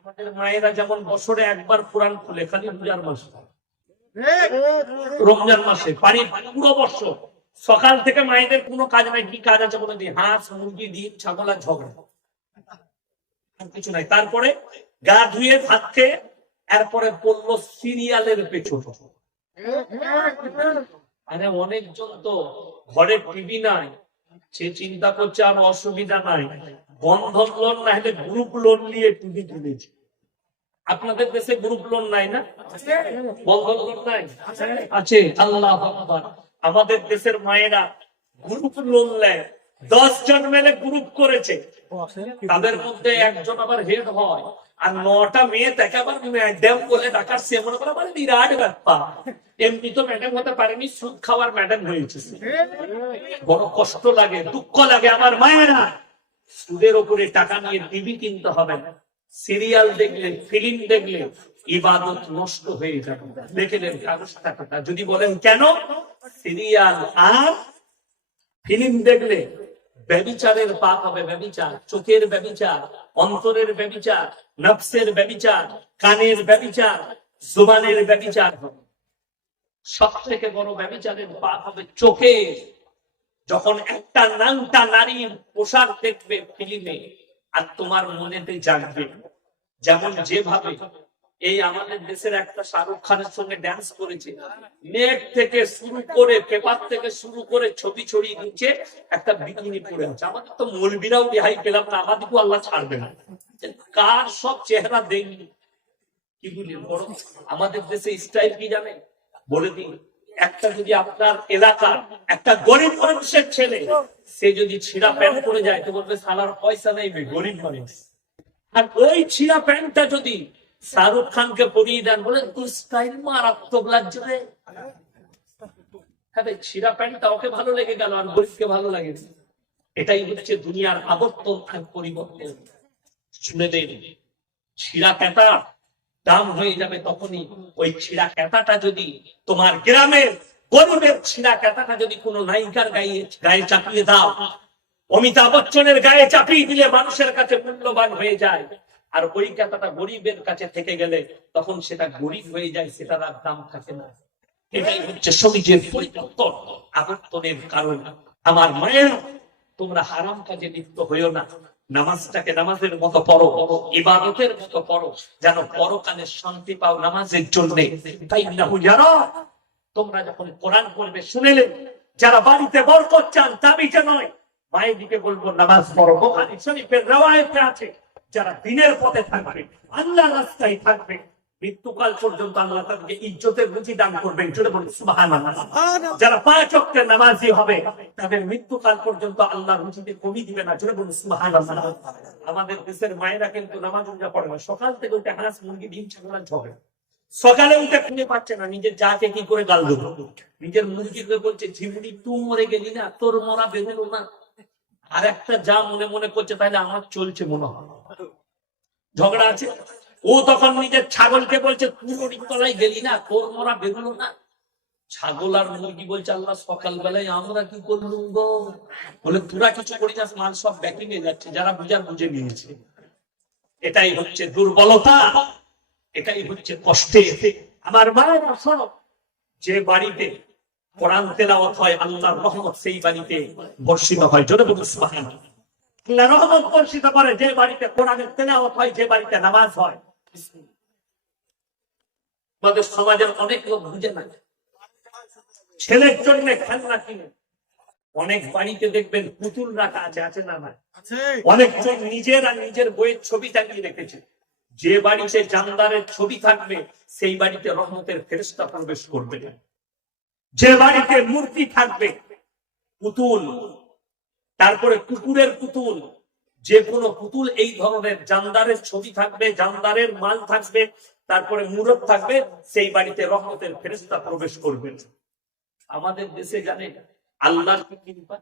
আমাদের মায়েরা যেমন বছরে একবার কোরআন খুলে, খালি মাসে রমজান মাসে পানি পুরো সকাল থেকে মায়েদের কোনো কাজ নাই, কি কাজ আছে বলে দিই, হাঁস, মুরগি, ডিম, ছাগল আর ঝগড়া। কিছু নাই। তারপরে গা ধুয়ে খেয়ে, এরপরে পড়ল সিরিয়ালের পেছন। আরে অনেকজন তো ঘরে টিভি নাই, সে চিন্তা করছে আর অসুবিধা নাই। বন্ধন লোন না হলে গ্রুপ লোন নিয়ে টিভি কিনেছে। আপনাদের দেশে গ্রুপ লোন নাই না? বন্ধন লোন নাই? আছে। আল্লাহ আমাদের দেশের মায়েরা গ্রুপ লোন নেয়। দশ জন মিলে গ্রুপ করেছে। তাদের মধ্যে একজন আবার হেড হয়। আর নটা মেয়ে তাকে আবার ম্যাডাম বলে ডাকার সে মনে করে আবার বিরাট ব্যাপার। এমনি তো ম্যাডাম হতে পারেনি সুদ খাওয়ার ম্যাডাম হয়েছে। বড় কষ্ট লাগে দুঃখ লাগে আমার মায়েরা। সুদের উপরে টাকা নিয়ে টিভি কিনতে হবে না। সিরিয়াল দেখলে, ফিল্ম দেখলে ইবাদত নষ্ট হয়ে যাবে। দেখলেন কাগজ টাকাটা। যদি বলেন কেন? সিরিয়াল আর ফিল্ম দেখলে ব্যবিচারের পাপ হবে ব্যবিচার, চোখের ব্যবিচার, অন্তরের ব্যবিচার, নফসের ব্যবিচার, কানের ব্যবিচার, জুবানের ব্যবিচার হবে। সব থেকে বড় ব্যবিচারের পাপ হবে চোখের যখন একটা নাংটা নারীর পোশাক দেখবে ফিল্মে, আর তোমার মনেতে জাগবে। যেমন যেভাবে এই আমাদের দেশের একটা শাহরুখ খানের সঙ্গে ড্যান্স করেছে। নেট থেকে শুরু করে পেপার থেকে শুরু করে ছবি ছড়িয়ে দিচ্ছে, একটা বিকিনি পরে আছে। আমাদের তো মলবিরাও রেহাই পেলাম না, আমাদেরকেও আল্লাহ ছাড়বে না। কার সব চেহারা দেখলি কি বলি, বড়? আমাদের দেশে স্টাইল কি জানে বলে দিন। একটা যদি আপনার এলাকার একটা গরিব মানুষের ছেলে, সে যদি ছিঁড়া প্যান্ট পরে যায়, তো বলবে, সালার পয়সা নেই গরিব মানুষ। আর ওই ছিঁড়া প্যান্টটা যদি শাহরুখ খানকে পরিয়ে দেন বলে মারাত্মক লাগছে রে। হ্যাঁ ছিঁড়া প্যান্টটা ওকে ভালো লেগে গেল আর গরিবকে ভালো লাগে এটাই হচ্ছে দুনিয়ার আবর্তন আর পরিবর্তন। শুনে দেন, ছিঁড়া ক্যাতা দাম হয়ে যাবে তখনই। ওই ছিঁড়া যদি তোমার গ্রামের গরিবের ছিঁড়া ক্যাতাটা যদি কোনো নায়িকার গায়ে গায়ে চাপিয়ে দাও, অমিতাভ বচ্চনের গায়ে চাপিয়ে দিলে মানুষের কাছে মূল্যবান হয়ে যায়। আর ওই ক্যাতাটা গরিবের কাছে থেকে গেলে তখন সেটা গরিব হয়ে যায়, সেটার আর দাম থাকে না। এটাই হচ্ছে পরিবর্তন, আবর্তনের কারণ। আমার মায়ের, তোমরা হারাম কাজে লিপ্ত হইও না। নামাজটাকে নামাজের মতো পড়ো, ইবাদতের মতো পড়ো, যেন পরকালে শান্তি পাও নামাজের জন্য। তাই না তোমরা যখন কোরআন পড়বে শুনেলে যারা বাড়িতে বরকত চান তাবিজে নয় মায়ের দিকে বলব নামাজ পড়ো। বোখারি শরীফের রেওয়ায়েতে আছে যারা দিনের পথে থাকবে আল্লাহ রাস্তায় থাকবে মৃত্যুকাল পর্যন্ত আল্লাহ তাদেরকে ইজ্জতের রুচি দান করবেন। জোরে বলুন সুবহানাল্লাহ। যারা পাঁচ অক্টের নামাজি হবে তাদের মৃত্যুকাল পর্যন্ত আল্লাহ রুচিতে কমি দিবে না। জোরে বলুন সুবহানাল্লাহ। আমাদের দেশের মায়েরা কিন্তু নামাজ পড়ে না। সকাল থেকে উঠে হাঁস মুরগি ডিম ছাগল ঝগড়া। সকালে উঠে খুঁজে পাচ্ছে না, নিজের যাকে কি করে গাল দেবো। নিজের মুরগিকে বলছে ঝিমুড়ি তুই মরে গেলি না, তোর মরা বেরোলো না। আর একটা যা মনে মনে করছে তাহলে আমার চলছে মনে হয়। ঝগড়া আছে? ও তখন নিজের ছাগলকে বলছে, তুই তলায় গেলি না, তোর মরা বেরোলো না। ছাগল আর মুরগি বলছে, আল্লাহ, সকালবেলায় আমরা কি করলুম গো? বলে, তোরা কিছু করি যাস মাল সব ব্যাকিং এ যাচ্ছে, যারা বুঝার বুঝে নিয়েছে। এটাই হচ্ছে দুর্বলতা। এটাই হচ্ছে কষ্টে আমার মায়েরা শোনো যে বাড়িতে কোরআন তেলাওয়াত হয় আল্লাহর রহমত সেই বাড়িতে বর্ষিত হয়। জোরে বলুন সুবহানাল্লাহ। আল্লাহ রহমত বর্ষিত করে যে বাড়িতে কোরআনের তেলাওয়াত হয় যে বাড়িতে নামাজ হয়। আমাদের সমাজের অনেক লোক বুঝে না। ছেলের জন্য খেলনা কিনে। অনেক বাড়িতে দেখবেন পুতুল রাখা আছে আছে না না অনেকজন নিজের আর নিজের বইয়ের ছবি টাঙিয়ে রেখেছে। যে বাড়িতে জানদারের ছবি থাকবে, সেই বাড়িতে রহমতের ফেরেস্তা প্রবেশ করবে। যে বাড়িতে মূর্তি থাকবে, পুতুল, তারপরে কুকুরের পুতুল, যে কোনো পুতুল এই ধরনের জানদারের ছবি থাকবে, জানদারের মাল থাকবে, তারপরে মূরত থাকবে, সেই বাড়িতে রহমতের ফেরেস্তা প্রবেশ করবে। আমাদের দেশে জানে আল্লাহর কি কৃপা?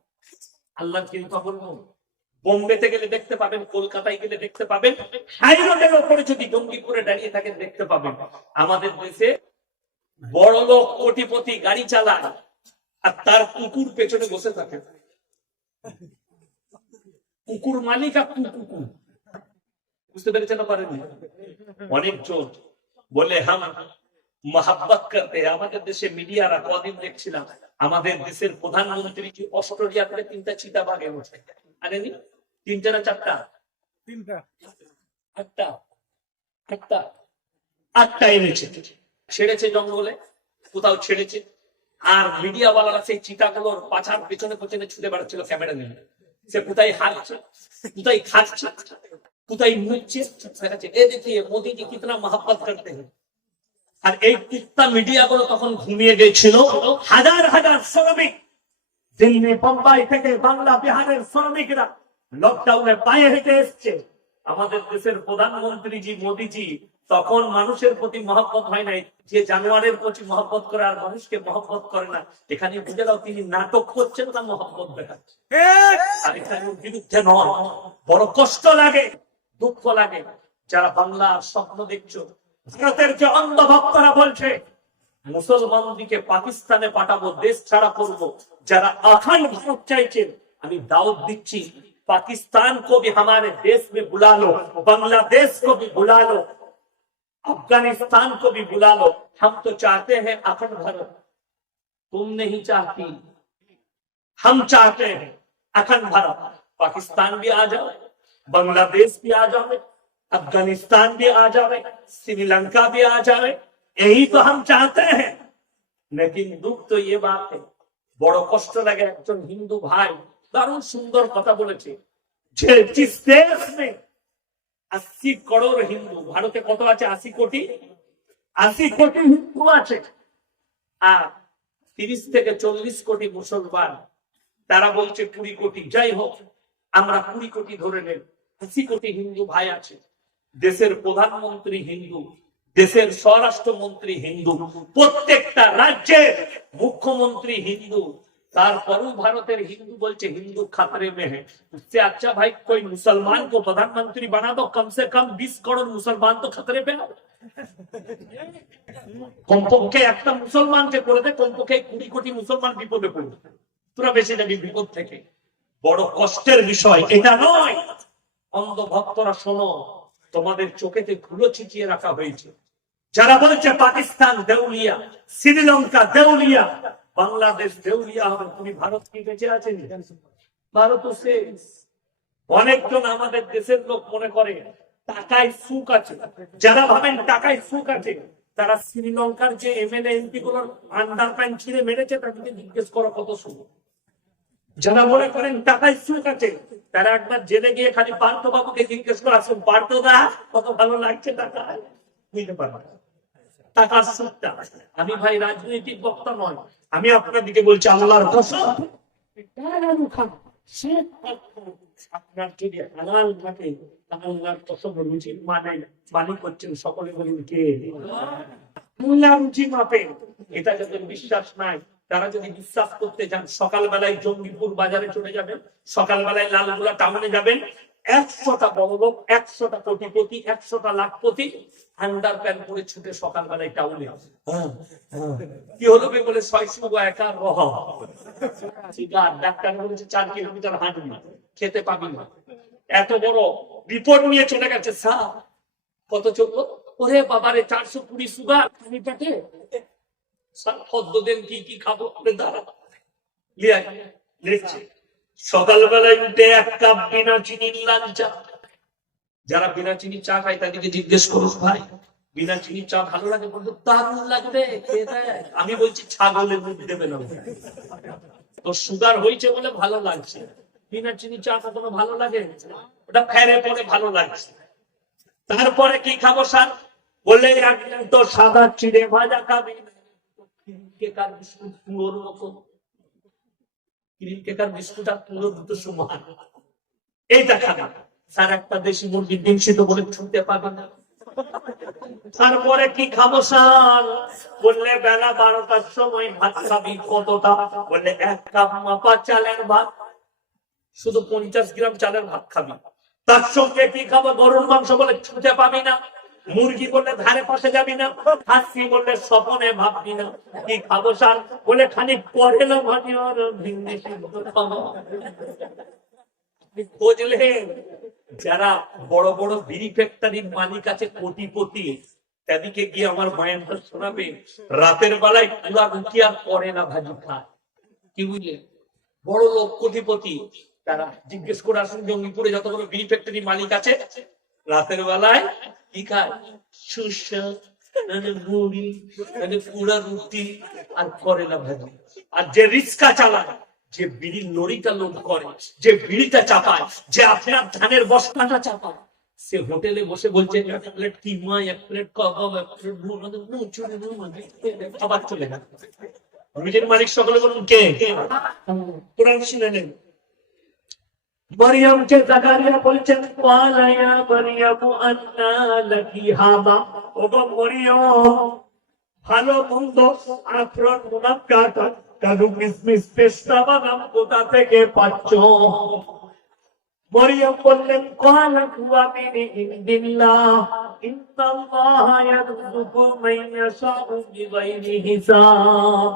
আল্লাহর কৃপা বলব? বোম্বেতে গেলে দেখতে পাবেন, কলকাতায় গেলে দেখতে পাবেন হাই রোডের ওপরে যদি জঙ্গিপুরে দাঁড়িয়ে থাকেন দেখতে পাবেন। আমাদের দেশে বড় লোক, কোটিপতি, গাড়ি চালায় আর তার কুকুর পেছনে বসে থাকে। কুকুর মালিক আর কুকুর বুঝতে পেরেছেন না পারেননি অনেকজন বলে, হাম মহাব্বত করতে আমাদের দেশে মিডিয়ারা কদিন দেখছিলাম, আমাদের দেশের প্রধানমন্ত্রী কি অস্ট্রেলিয়া থেকে তিনটা চিতা বাঘ এনেছে আনেনি তিনটা না চারটা? তিনটা। আটটা। আটটা। আটটা এনেছে। ছেড়েছে জঙ্গলে কোথাও ছেড়েছে। আর মিডিয়া ওয়ালারা সেই চিতাগুলোর পাছার পেছনে পেছনে ছুটে বেড়াচ্ছিল ক্যামেরা নিয়ে। সে কোথায় হাঁটছে? কোথায় খাচ্ছে কোথায় মুচ্ছে এ দেখিয়ে মোদি জি কিতনা মহাব্বত করতে हैं আর এই কুত্তা মিডিয়া গুলো তখন ঘুমিয়ে গেছিল। হাজার হাজার শ্রমিক দিল্লি বোম্বাই থেকে বাংলা বিহারের শ্রমিকরা লকডাউনে পায়ে হেঁটে এসছে, আমাদের দেশের প্রধানমন্ত্রী জি মোদিজি, তখন মানুষের প্রতি মহব্বত হয় নাই, যে জানোয়ারের প্রতি মহব্বত করে আর মানুষকে মহব্বত করে না। এখানে বুঝে দাও তিনি নাটক করছেন না মহব্বত দেখাচ্ছে। বড় কষ্ট লাগে, দুঃখ লাগে। যারা বাংলার স্বপ্ন দেখছ, ভারতের যে অন্ধ ভক্তরা বলছে মুসলমানদিকে পাকিস্তানে পাঠাবো দেশ ছাড়া করবো যারা अखंड भारत চাইছেন আমি दावत দিচ্ছি पाकिस्तान को भी हमारे देश में बुला लो बांग्लादेश को भी बुला लो अफगानिस्तान को भी बुला लो हम तो चाहते हैं अखंड भारत तुम नहीं चाहती हम चाहते हैं अखंड भारत पाकिस्तान भी आ जाओ बांग्लादेश भी आ जाओ अफगानिस्तान भी आ जाए श्रीलंका भी आ जाए यही तो हम चाहते हैं लेकिन दुख तो ये बात है বড় কষ্ট লাগে একজন হিন্দু ভাই দারুণ সুন্দর কথা বলেছে যে জিস দেশ মে আশি করোড় হিন্দু ভারতে কত আছে আশি কোটি আশি কোটি হিন্দু আছে আর তিরিশ থেকে চল্লিশ কোটি মুসলমান তারা বলছে কুড়ি কোটি যাই হোক আমরা কুড়ি কোটি ধরে নেব আশি কোটি হিন্দু ভাই আছে দেশের প্রধানমন্ত্রী হিন্দু দেশের স্বরাষ্ট্রমন্ত্রী হিন্দু প্রত্যেকটা রাজ্যের মুখ্যমন্ত্রী হিন্দু তারপরও ভারতের হিন্দু বলছে হিন্দু খাতরে में है उससे अच्छा भाई कोई मुसलमान को प्रधानमंत्री बना दो कम से कम 20 करोड़ मुसलमान तो खतरे पे है কমপক্ষে একটা মুসলমানকে করে দে কমপক্ষে কুড়ি কোটি মুসলমান বিপদে পড়বে তোরা বেশি যাবি বিপদ থেকে বড় কষ্টের বিষয় এটা নয় অন্ধ ভক্তরা শোনো তোমাদের চোখেতে ধুলো ছিটিয়ে রাখা হয়েছে যারা বলছে পাকিস্তান দেউলিয়া, শ্রীলঙ্কা দেউলিয়া, বাংলাদেশ দেউলিয়া হবে। তুমি ভারত কি বেঁচে আছে? ভারত শেষ অনেকজন আমাদের দেশের লোক মনে করে, টাকায় সুখ আছে। যারা ভাবেন টাকায় সুখ আছে, তারা শ্রীলঙ্কার যে এমএলএ এমপি গুলোর আন্ডার প্যান্ট ছিঁড়ে মেরেছে তাদেরকে জিজ্ঞেস করো কত সুখ। যারা মনে করেন টাকায় সুখ আছে, তারা একবার জেলে গিয়ে খালি পার্থ বাবুকে জিজ্ঞেস করে, আসুন পার্থ দা কত ভালো লাগছে টাকা বুঝতে পারবেন টাকার আমি ভাই রাজনৈতিক বক্তা নয়, আমি বলছি। আপনার হালাল থাকে আল্লাহর সকলে বলুন কে? রুচি মাপে। এটা বিশ্বাস নাই, তারা যদি বিশ্বাস করতে সকালবেলায় জঙ্গিপুর বাজারে চলে যাবেন, সকালবেলায় লালগুলা টাউনে যাবেন একশোটা বড় লোক একশোটা কোটিপতি একশোটা লাখপতি আন্ডার প্যান্ট পরে ছুটে সকালবেলায় টাউনে আসে। কি হলো বে বলে ছয়শো বা একা রহ ডাক্তার বলেছে চার কিলোমিটার হাঁটবি খেতে পাবি না। এত বড় রিপোর্ট নিয়ে চলে গেছে স্যার। কত চলল ওরে বাবারে চারশো কুড়ি সুগার আমি পেটে? পদ্মদিন কি কি খাব? আপনি দাঁড়া লিয়া লিখছে। সকালবেলায় উঠে এক কাপ বিনা চিনির লাল চা যারা বিনা চিনি চা খায় তাদেরকে জিজ্ঞেস করুন ভাই, বিনা চিনি চা ভালো লাগে? বলতো দারুণ লাগবে আমি বলছি ছাগলের মুখ দেবে না তো সুগার হয়েছে বলে ভালো লাগছে। বিনা চিনি চা কখনো ভালো লাগে? ওটা ফেরে পরে ভালো লাগছে। তারপরে কি খাব, স্যার? বললে, একদিন তো সাদা চিড়ে ভাজা খাবি কেকার বিস্কুট পুরোর মতো ক্রিম কেকার বিস্কুট আর পুরো দুটো সমান। এইটা স্যার, একটা দেশি ডিম সিদ্ধ বলে ছুটতে পাবে না। তারপরে কি খাব বললে, বেলা বারোটার সময় ভাত খাবি, কতটা? বললে, এক কাপ মাপা চালের ভাত। শুধু পঞ্চাশ গ্রাম চালের ভাত খাবি। তার সঙ্গে কি খাব? গরুর মাংস বলে ছুটে পাবি না। মুরগি বললে ধারে পাশে যাবি না, হাসি বললে স্বপনে ভাববি না। কি খাব স্যার বলে খানিক পরে না ভাবি খোঁজলেন? যারা বড় বড় বিড়ি ফ্যাক্টরির মালিক আছে, কোটিপতি তাদেরকে গিয়ে আমার মায়ের কথা শোনাবে? রাতের বেলায় পুরা রুটি আর করে না ভাজি খায়। কি বুঝলে? বড় লোক, কোটিপতি, তারা জিজ্ঞেস করে আসুন জঙ্গিপুরে যতগুলো বিড়ি ফ্যাক্টরি মালিক আছে। রাতের বেলায় কি খায় নাহলে মুড়ি নাহলে পুরা রুটি আর করে না ভাজি আর যে রিক্সা চালায় যে বিড়ির লরিটা লোড করে যে বিড়িটা চাপায় যে আপনার ধানের বস্তাটা চাপায় সে হোটেলে বসে বলছে এক প্লেট কিমা এক প্লেট কাবাব এক প্লেট খাবার চলে না। মিটের মালিক সকলে বলুন কে? কোরআন শুনে নেন। মরিয়ম কে জাকারিয়া বলছেন ইয়া মরিয়ম আন্না লাকি হাদা ওগো মরিয়ম, ভালো মন্দ আফরন মুনাফকাত কাজু কিসমিস পেস্তা বাদাম কোথা থেকে পাচ্ছ? মরিয়ম বললেন হুয়া মিন ইনদিল্লাহ, ইন্নাল্লাহ ইয়ারযুকু মান ইয়াশাউ বিগাইরি হিসাব।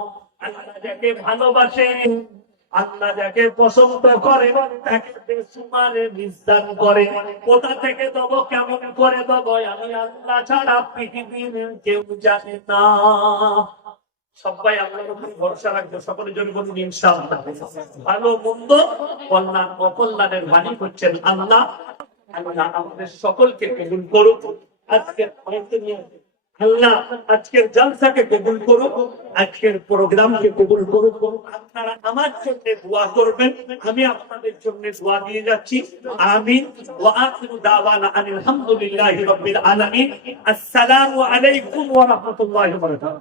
আল্লাহ যাকে ভালোবাসেন আল্লাহ যাকে পছন্দ করে, তাকে বেসুমারে নিস্তার করে, কোথা থেকে কেমন করে আমি আল্লাহ ছাড়া পৃথিবীর কেউ জানে না। সবাই আল্লাহর ভরসা রাখবে, সকলের জন্য বলুন, ইনশাআল্লাহ। ভালো, মন্দ, কল্যাণ, অকল্যাণের মালিক হচ্ছেন আল্লাহ। আমাদের সকলকে কবুল করুক। আজকে নিয়ে। আল্লাহ, আজকের জলসাকে কবুল করুক, আজকের প্রোগ্রামকে কবুল করুক। আপনারা আমার জন্য দোয়া করবেন, আমি আপনাদের জন্য দোয়া দিয়ে যাচ্ছি। আমিন। ওয়া আখিরু দাওয়ানা আনিল হামদুলিল্লাহি রাব্বিল আলামিন। আসসালামু আলাইকুম ওয়া রাহমাতুল্লাহি ওয়া বারাকাতুহু।